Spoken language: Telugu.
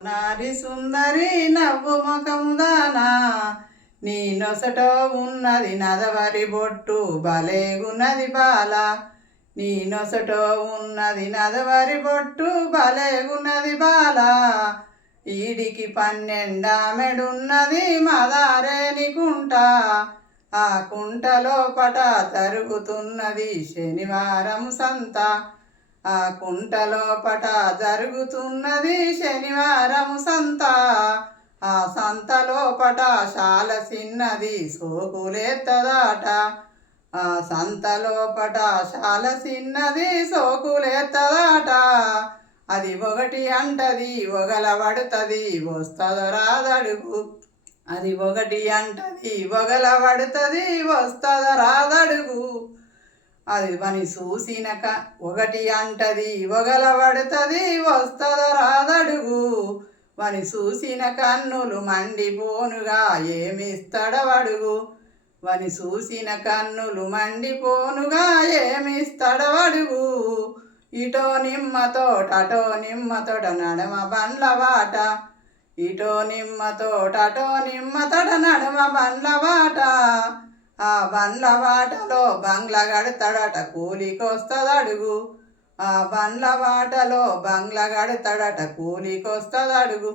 నారి సుందరి నవ్వు ముఖముదానా నీ నొసటో ఉన్నది నదవరి బొట్టు బలేగున్నది బాల నీ నొసటో ఉన్నది నదవరి బొట్టు బలేగున్నది బాల ఈడికి 12 మెడున్నది మదారేని కుంట ఆ కుంట లోపట జరుగుతున్నది శనివారం సంత ఆ కుంట లోపట జరుగుతున్నది శనివారం సంత ఆ సంత లోపట శాల చిన్నది సోకులేత్తదాట ఆ సంత లోపట శాల చిన్నది సోకులేత్తదాట అది ఒకటి అంటది ఒగల పడుతుంది వస్తుందో రాదడుగు అది ఒకటి అంటది ఒగల పడుతుంది వస్తుందో రాదడుగు అది పని చూసినక ఒకటి అంటది ఒగల పడుతుంది వస్తుందో రాదడుగు పని చూసిన కన్నులు మండిపోనుగా ఏమిస్తడవడుగు వని చూసిన కన్నులు మండిపోనుగా ఏమిస్తడవడుగు ఇటో నిమ్మతోట అటో నిమ్మతోట నడమ బండ్ల బాట ఇటో నిమ్మతోట అటో నిమ్మతోట నడమ బండ్ల బాట ఆ బండ్ల బాటలో బంగ్లా కడతాడట కూలికొస్తదడుగు ఆ బండ్ల బాటలో బంగ్లా కడతాడట కూలికొస్తదడుగు